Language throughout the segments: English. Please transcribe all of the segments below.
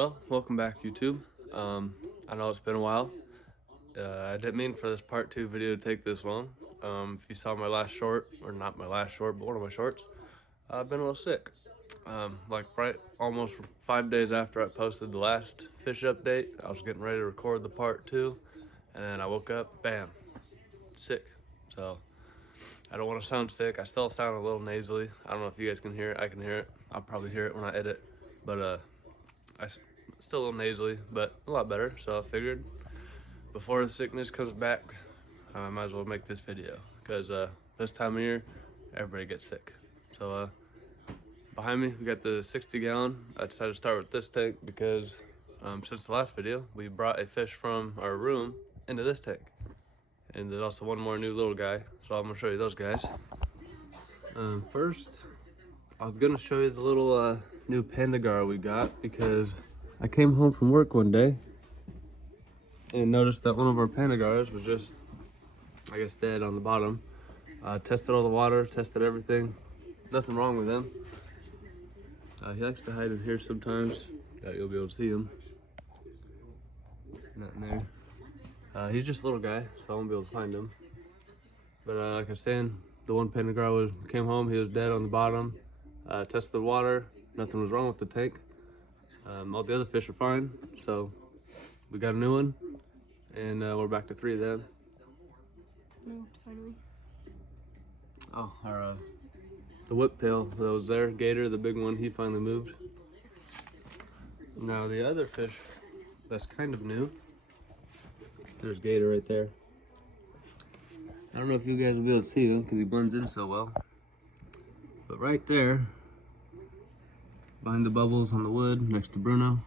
Well, welcome back, YouTube. I know it's been a while. I didn't mean for this part 2 video to take this long. If you saw my last short, or not my last short, but one of my shorts, I've been a little sick. Almost 5 days after I posted the last fish update, I was getting ready to record the part 2, and then I woke up, bam, sick. So I don't want to sound sick. I still sound a little nasally. I don't know if you guys can hear it. I can hear it. I'll probably hear it when I edit, but still a little nasally, but a lot better. So I figured before the sickness comes back, I might as well make this video because this time of year, everybody gets sick. So behind me, we got the 60-gallon. I decided to start with this tank because since the last video, we brought a fish from our room into this tank. And there's also one more new little guy, so I'm gonna show you those guys. First, I was gonna show you the little new Pandagar we got because I came home from work one day and noticed that one of our Pandagars was just, I guess, dead on the bottom. Tested all the water, tested everything. Nothing wrong with him. He likes to hide in here sometimes. You'll be able to see him. Not in there. He's just a little guy, so I won't be able to find him. But like I was saying, the one Pandagar came home, he was dead on the bottom. Tested the water, nothing was wrong with the tank. All the other fish are fine, so we got a new one, and we're back to 3 of them. Moved finally. Oh, the whiptail that was there, Gator, the big one, he finally moved. Now the other fish that's kind of new, there's Gator right there. I don't know if you guys will be able to see him because he blends in so well, but right there, behind the bubbles on the wood next to Bruno,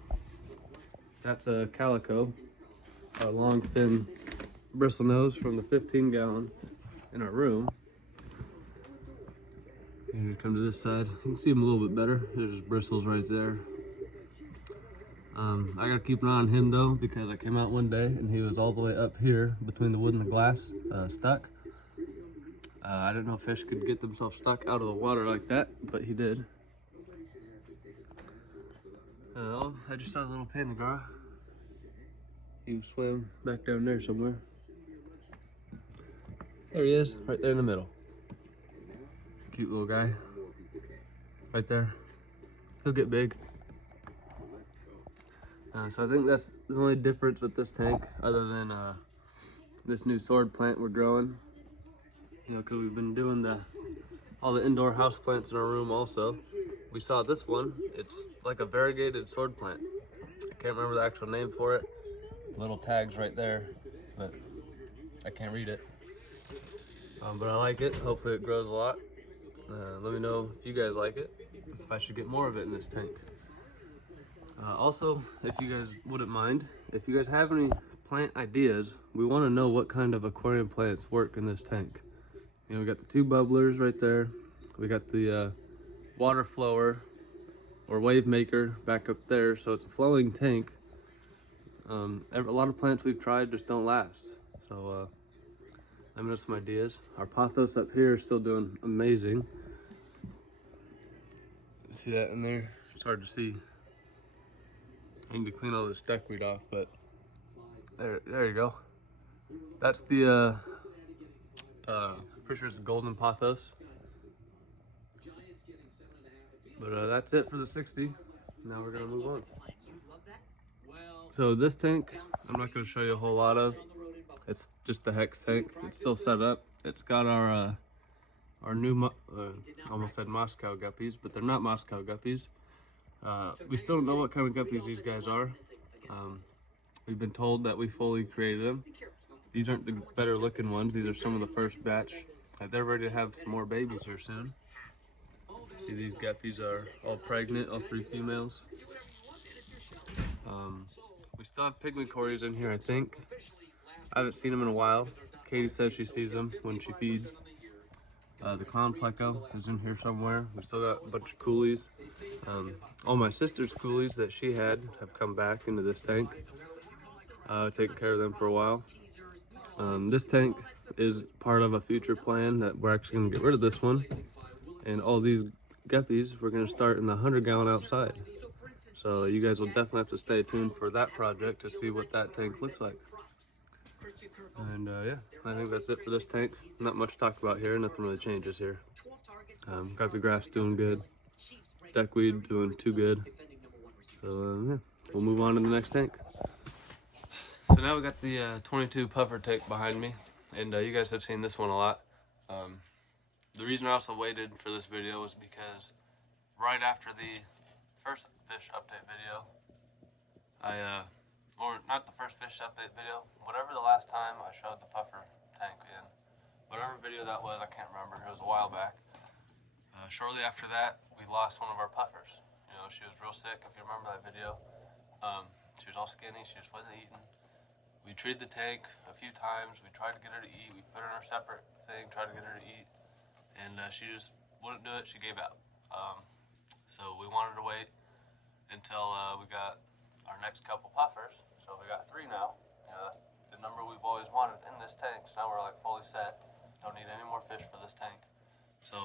that's a calico, a long thin bristle nose from the 15-gallon in our room. And you come to this side, you can see him a little bit better. There's his bristles right there. I gotta keep an eye on him though, because I came out one day and he was all the way up here between the wood and the glass, stuck. I didn't know fish could get themselves stuck out of the water like that, but he did. I just saw the little Pandagar. He swam back down there somewhere. There he is, right there in the middle. Cute little guy. Right there. He'll get big. So I think that's the only difference with this tank, other than this new sword plant we're growing. You know, because we've been doing all the indoor house plants in our room also. We saw this one. It's like a variegated sword plant. I can't remember the actual name for it. Little tags right there, but I can't read it. But I like it. Hopefully it grows a lot. Let me know if you guys like it, if I should get more of it in this tank. Also, if you guys wouldn't mind, if you guys have any plant ideas, we want to know what kind of aquarium plants work in this tank. You know, we got the 2 bubblers right there. We got the water flower or wave maker back up there, so it's a flowing tank. A lot of plants we've tried just don't last, so let me know some ideas. Our pothos up here is still doing amazing. See that in there? It's hard to see. I need to clean all this duckweed off, but there you go. That's the pretty sure it's a golden pothos. But that's it for the 60. Now we're gonna move on. So this tank, I'm not gonna show you a whole lot of. It's just the hex tank. It's still set up. It's got our new, almost said Moscow guppies, but they're not Moscow guppies. We still don't know what kind of guppies these guys are. We've been told that we fully created them. These aren't the better looking ones. These are some of the first batch. They're ready to have some more babies here soon. See, these guppies are all pregnant, all 3 females. We still have pygmy cories in here, I think. I haven't seen them in a while. Katie says she sees them when she feeds. The clown pleco is in here somewhere. We still got a bunch of coolies. All my sister's coolies that she had have come back into this tank. Taking care of them for a while. This tank is part of a future plan that we're actually going to get rid of this one. And all these guppies, we're going to start in the 100-gallon outside. So you guys will definitely have to stay tuned for that project to see what that tank looks like. And yeah, I think that's it for this tank. Not much to talk about here, nothing really changes here. Got the grass doing good, duckweed doing too good. So yeah, we'll move on to the next tank. So now we got the 22 puffer tank behind me, and you guys have seen this one a lot. The reason I also waited for this video was because right after the first fish update video, or not the first fish update video, whatever the last time I showed the puffer tank in, whatever video that was, I can't remember, it was a while back. Shortly after that, we lost one of our puffers. You know, she was real sick, if you remember that video. She was all skinny, she just wasn't eating. We treated the tank a few times, we tried to get her to eat, we put her in our separate thing, tried to get her to eat, and she just wouldn't do it, she gave out. So we wanted to wait until we got our next couple puffers. So we got 3 now. You know, that's the number we've always wanted in this tank. So now we're like fully set. Don't need any more fish for this tank. So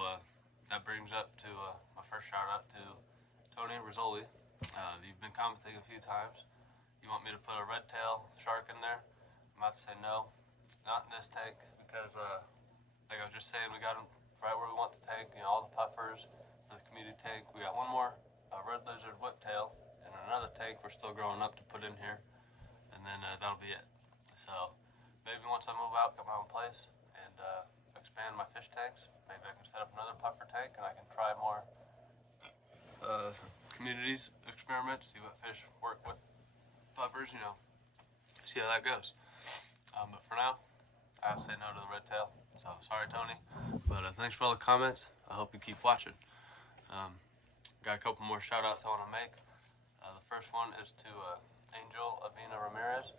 that brings up to my first shout out to Tony Rizzoli. You've been commenting a few times. You want me to put a red tail shark in there? I'm about to say no, not in this tank, because like I was just saying, we got them right where we want the tank. You know, all the puffers for the community tank. We got one more red lizard whiptail in another tank we're still growing up to put in here, and then that'll be it. So maybe once I move out, get my own place, and expand my fish tanks, maybe I can set up another puffer tank and I can try more communities experiments, see what fish work with puffers, you know, see how that goes. But for now, I have to say no to the red tail. So sorry, Tony, but thanks for all the comments. I hope you keep watching. Got a couple more shout outs I want to make. The first one is to Angel Avina Ramirez.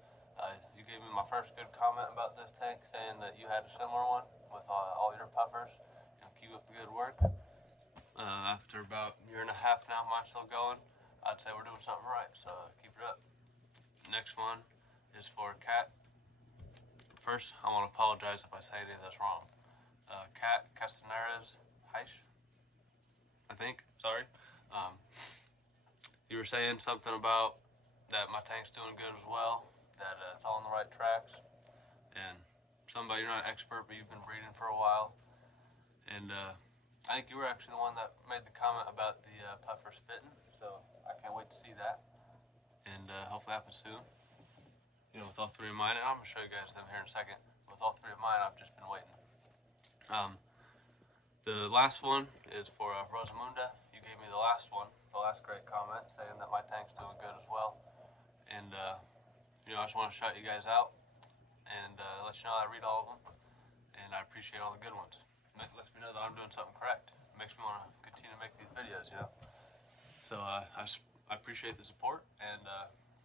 You gave me my first good comment about this tank, saying that you had a similar one with all your puffers. You know, keep up the good work. After about a year and a half now, mine's still going. I'd say we're doing something right, so keep it up. Next one is for Kat. First, I want to apologize if I say any of this wrong. Kat Castaneras Heish, I think. Sorry. You were saying something about that my tank's doing good as well, that it's all on the right tracks, and somebody, you're not an expert, but you've been breeding for a while, and I think you were actually the one that made the comment about the puffer spitting, so I can't wait to see that, and hopefully happen soon. You know, with all 3 of mine, and I'm going to show you guys them here in a second. With all 3 of mine, I've just been waiting. The last one is for Rosamunda. You gave me the last one, the last great comment, saying that my tank's doing good as well. And, you know, I just want to shout you guys out and let you know I read all of them. And I appreciate all the good ones. It lets me know that I'm doing something correct. It makes me want to continue to make these videos, you know. So I appreciate the support, and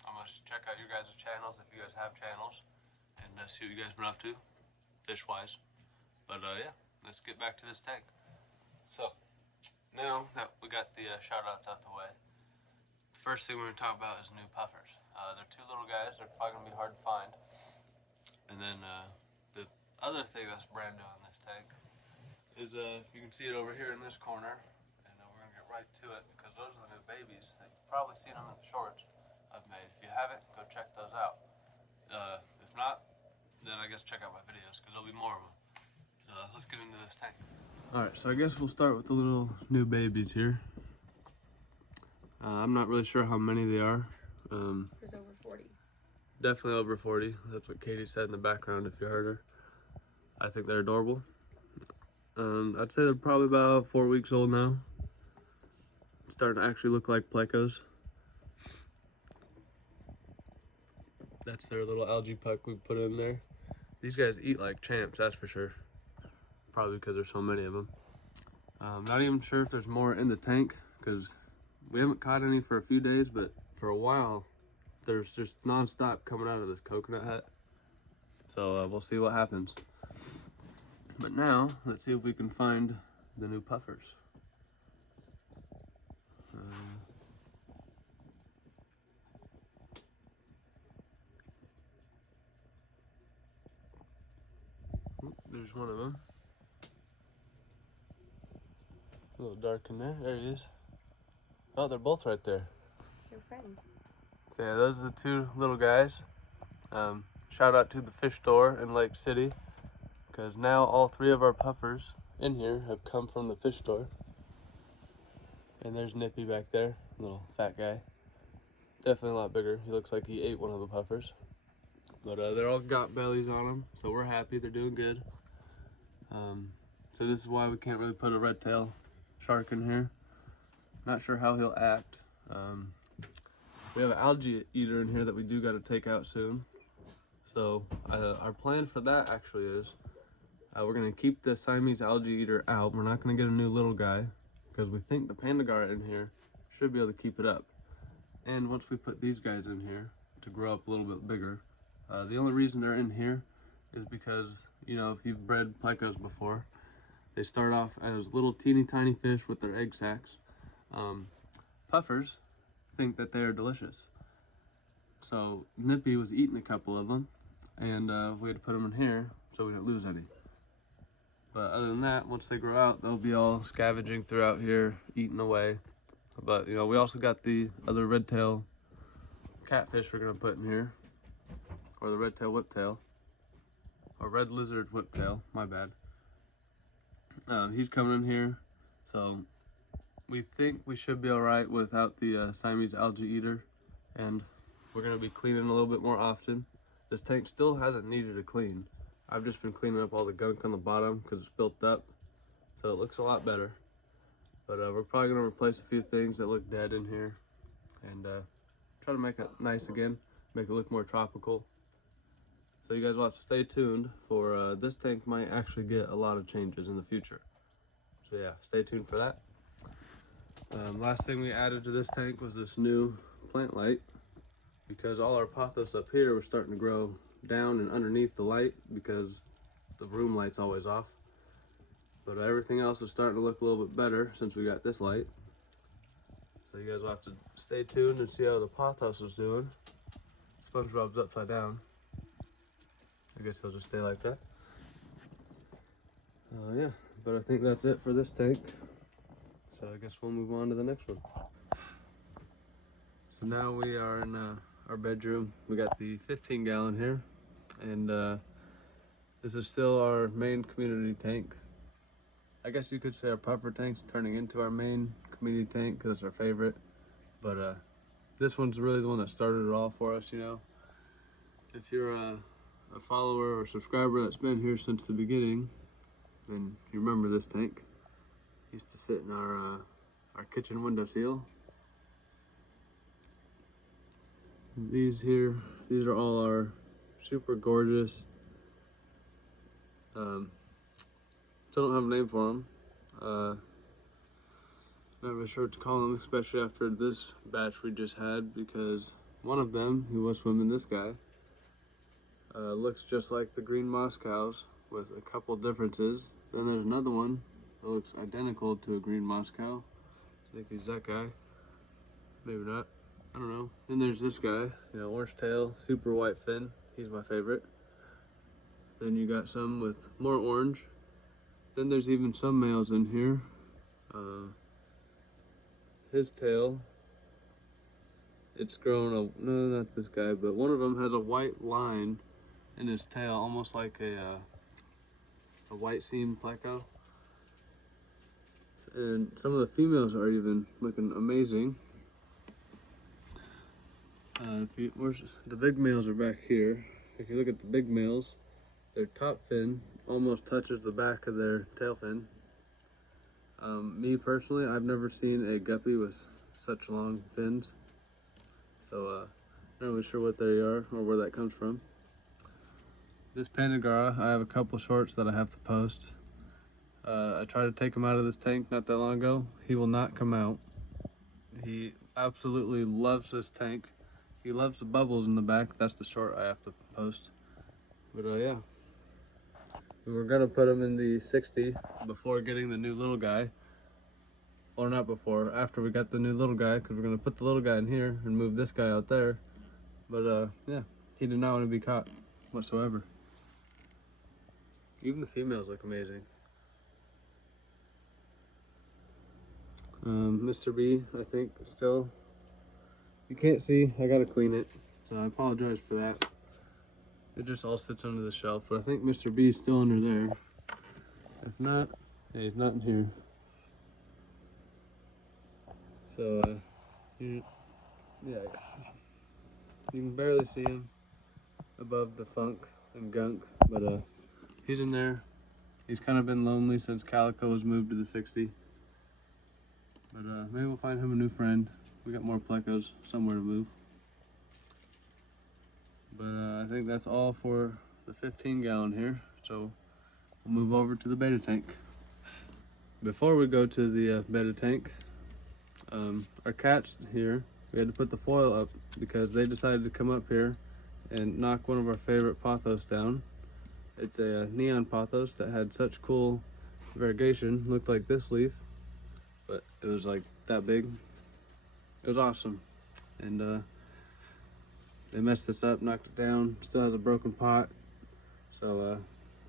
I'm going to check out your guys' channels if you guys have channels, and see what you guys been up to, fish-wise. But yeah, let's get back to this tank. So, now that we got the shout-outs out the way, the first thing we're going to talk about is new puffers. They're 2 little guys. They're probably going to be hard to find. And then the other thing that's brand new in this tank is, you can see it over here in this corner, and we're going to get right to it, because those are the new babies. You've probably seen them in the shorts I've made. If you haven't, go check those out. If not, then I guess check out my videos, because there'll be more of them. Let's get into this tank. Alright, so I guess we'll start with the little new babies here. I'm not really sure how many they are. There's over 40. Definitely over 40. That's what Katie said in the background, if you heard her. I think they're adorable. I'd say they're probably about 4 weeks old now. Starting to actually look like plecos. That's their little algae puck we put in there. These guys eat like champs, that's for sure. Probably because there's so many of them. Not even sure if there's more in the tank, because we haven't caught any for a few days, but for a while there's just non-stop coming out of this coconut hut. So we'll see what happens. But now, let's see if we can find the new puffers. There's one of them. A little dark in there. There he is. Oh, they're both right there. They're friends. So yeah, those are the two little guys. Shout out to the fish store in Lake City, because now all three of our puffers in here have come from the fish store. And there's Nippy back there, little fat guy. Definitely a lot bigger. He looks like he ate one of the puffers. But they're all got bellies on them, so we're happy. They're doing good. So this is why we can't really put a red tail shark in here. Not sure how he'll act. We have an algae eater in here that we do got to take out soon. So our plan for that actually is we're going to keep the Siamese algae eater out. We're not going to get a new little guy because we think the panda gar in here should be able to keep it up. And once we put these guys in here to grow up a little bit bigger, the only reason they're in here is because, you know, if you've bred plecos before, they start off as little teeny tiny fish with their egg sacs. Puffers think that they are delicious. So Nippy was eating a couple of them, and we had to put them in here so we don't lose any. But other than that, once they grow out, they'll be all scavenging throughout here, eating away. But you know, we also got the other red tail catfish we're gonna put in here, or the red tail whiptail, or red lizard whiptail, my bad. He's coming in here, so we think we should be all right without the Siamese algae eater, and we're gonna be cleaning a little bit more often. This tank still hasn't needed a clean. I've just been cleaning up all the gunk on the bottom because it's built up, so it looks a lot better. But we're probably gonna replace a few things that look dead in here, and try to make it nice again, make it look more tropical. So you guys will have to stay tuned for this tank might actually get a lot of changes in the future. So yeah, stay tuned for that. Last thing we added to this tank was this new plant light, because all our pothos up here were starting to grow down and underneath the light because the room light's always off. But everything else is starting to look a little bit better since we got this light. So you guys will have to stay tuned and see how the pothos is doing. SpongeBob's upside down. I guess he'll just stay like that. Yeah, but I think that's it for this tank. So I guess we'll move on to the next one. So now we are in our bedroom. We got the 15-gallon here, and this is still our main community tank. I guess you could say our puffer tank's turning into our main community tank because it's our favorite. But this one's really the one that started it all for us, you know. If you're a follower or subscriber that's been here since the beginning, then you remember this tank. Used to sit in our kitchen windowsill. These here, these are all our super gorgeous, still don't have a name for them. Not really sure what to call them, especially after this batch we just had, because one of them, who was swimming, this guy, looks just like the green moss cows with a couple differences. Then there's another one that looks identical to a green moss cow. I think he's that guy. Maybe not. I don't know. Then there's this guy, you know, orange tail, super white fin. He's my favorite. Then you got some with more orange. Then there's even some males in here. His tail, it's grown a, no, not this guy, but one of them has a white line in his tail, almost like a white seam pleco. And some of the females are even looking amazing. The big males are back here. If you look at the big males, their top fin almost touches the back of their tail fin. Me personally, I've never seen a guppy with such long fins. So not really sure what they are or where that comes from. This Pandagara, I have a couple shorts that I have to post. I tried to take him out of this tank not that long ago. He will not come out. He absolutely loves this tank. He loves the bubbles in the back. That's the short I have to post. But yeah. We were gonna put him in the 60 before getting the new little guy. Or not before, after we got the new little guy, because we're gonna put the little guy in here and move this guy out there. But yeah, he did not want to be caught whatsoever. Even the females look amazing. Mr. B, I think, still, you can't see, I gotta clean it, so I apologize for that. It just all sits under the shelf, but I think Mr. B is still under there. If not, yeah, he's not in here. So, yeah, you can barely see him above the funk and gunk, but he's in there. He's kind of been lonely since Calico was moved to the 60. But maybe we'll find him a new friend. We got more plecos somewhere to move. But I think that's all for the 15 gallon here. So we'll move over to the betta tank. Before we go to the betta tank, our cats here, we had to put the foil up because they decided to come up here and knock one of our favorite pothos down. It's a neon pothos that had such cool variegation, looked like this leaf, but it was like that big. It was awesome. And they messed this up, knocked it down, still has a broken pot. So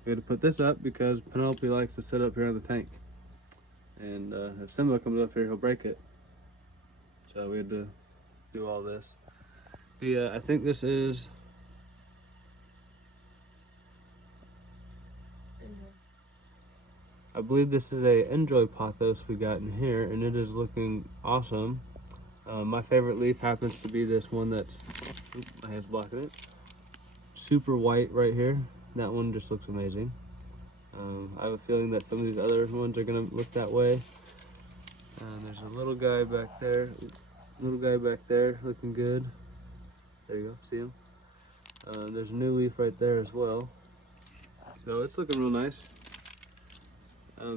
we had to put this up because Penelope likes to sit up here in the tank. And if Simba comes up here, he'll break it. So we had to do all this. I think this is I believe this is a Enjoy pothos we got in here, and it is looking awesome. My favorite leaf happens to be this one that's, my hand's blocking it, super white right here. That one just looks amazing. I have a feeling that some of these other ones are gonna look that way. There's a little guy back there, looking good. There you go, see him? There's a new leaf right there as well. So it's looking real nice.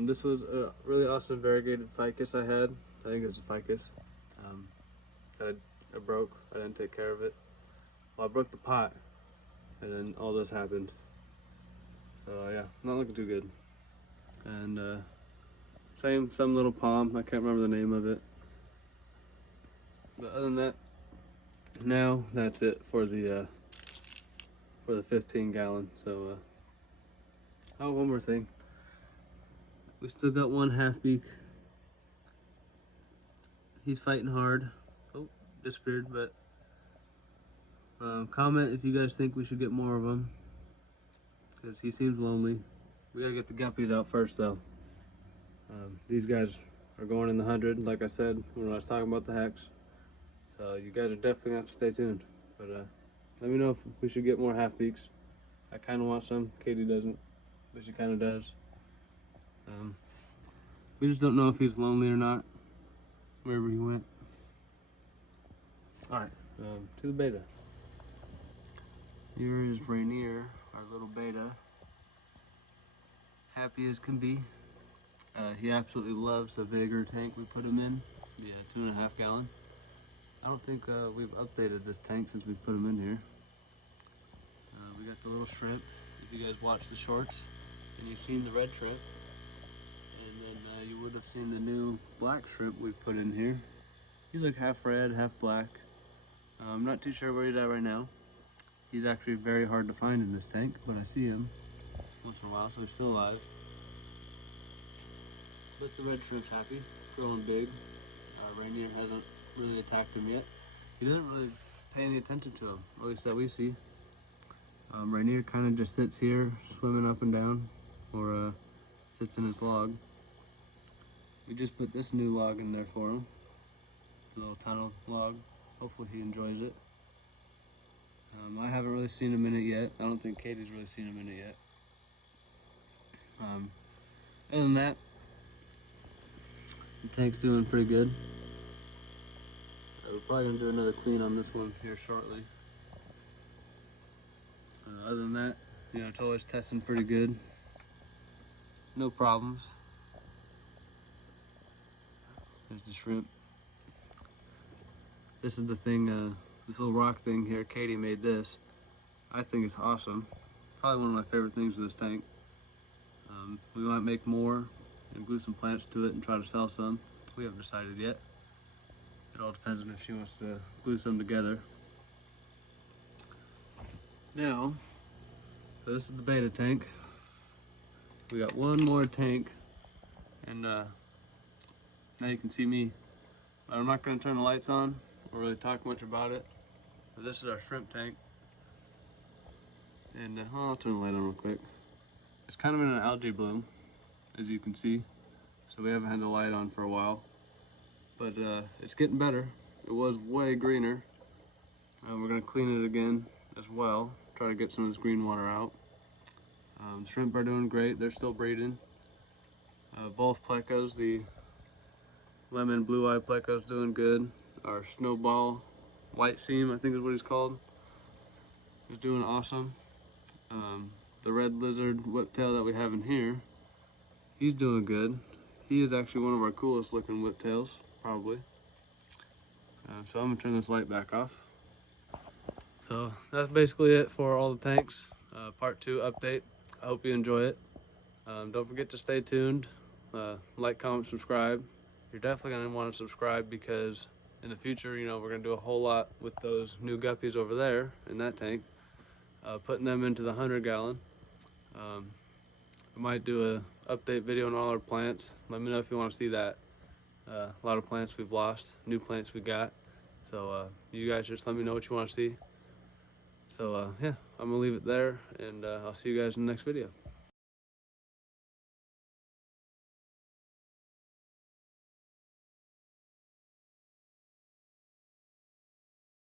This was a really awesome variegated ficus I had. I think it's a ficus. That I broke. I didn't take care of it. Well, I broke the pot, and then all this happened. So yeah, not looking too good. And some little palm. I can't remember the name of it. But other than that, now that's it for the 15 gallon. So oh, one more thing. We still got one half beak. He's fighting hard. Oh, disappeared, but comment if you guys think we should get more of him, because he seems lonely. We gotta get the guppies out first though. These guys are going in the 100, like I said when I was talking about the hacks. So you guys are definitely gonna have to stay tuned. But let me know if we should get more half beaks. I kind of want some. Katie doesn't, but she kind of does. We just don't know if he's lonely or not, wherever he went. Alright, to the betta. Here is Rainier, our little betta. Happy as can be. He absolutely loves the bigger tank we put him in, the 2.5 gallon. I don't think we've updated this tank since we put him in here. We got the little shrimp. If you guys watch the shorts, and you've seen the red shrimp, and then you would have seen the new black shrimp we put in here. He's like half red, half black. I'm not too sure where he's at right now. He's actually very hard to find in this tank, but I see him once in a while, so he's still alive. But the red shrimp's happy, growing big. Rainier hasn't really attacked him yet. He doesn't really pay any attention to him, at least that we see. Rainier kind of just sits here, swimming up and down, or sits in his log. We just put this new log in there for him, the little tunnel log. Hopefully he enjoys it. I haven't really seen him in it yet. I don't think Katie's really seen him in it yet. Other than that, the tank's doing pretty good. We're probably gonna do another clean on this one here shortly. Other than that, you know, it's always testing pretty good. No problems. There's the shrimp. This is the thing, this little rock thing here. Katie made this. I think it's awesome. Probably one of my favorite things in this tank. We might make more and glue some plants to it and try to sell some. We haven't decided yet. It all depends on if she wants to glue some together. Now, so this is the betta tank. We got one more tank, and now you can see me. But I'm not going to turn the lights on Don't really talk much about it. But this is our shrimp tank. And I'll turn the light on real quick. It's kind of in an algae bloom, as you can see. So we haven't had the light on for a while. But it's getting better. It was way greener. We're gonna clean it again as well. Try to get some of this green water out. The shrimp are doing great. They're still breeding. Both plecos, the lemon blue-eye pleco's doing good. Our snowball white seam, I think is what he's called, is doing awesome. The red lizard whiptail that we have in here, he's doing good. He is actually one of our coolest looking whiptails, probably. So I'm gonna turn this light back off. So that's basically it for all the tanks. Part 2 update. I hope you enjoy it. Don't forget to stay tuned. Like, comment, subscribe. You're definitely gonna want to subscribe because in the future, you know, we're gonna do a whole lot with those new guppies over there in that tank. Putting them into the 100-gallon. I might do a update video on all our plants. Let me know if you want to see that. A lot of plants we've lost, new plants we got. So you guys just let me know what you want to see. So yeah, I'm gonna leave it there, and I'll see you guys in the next video.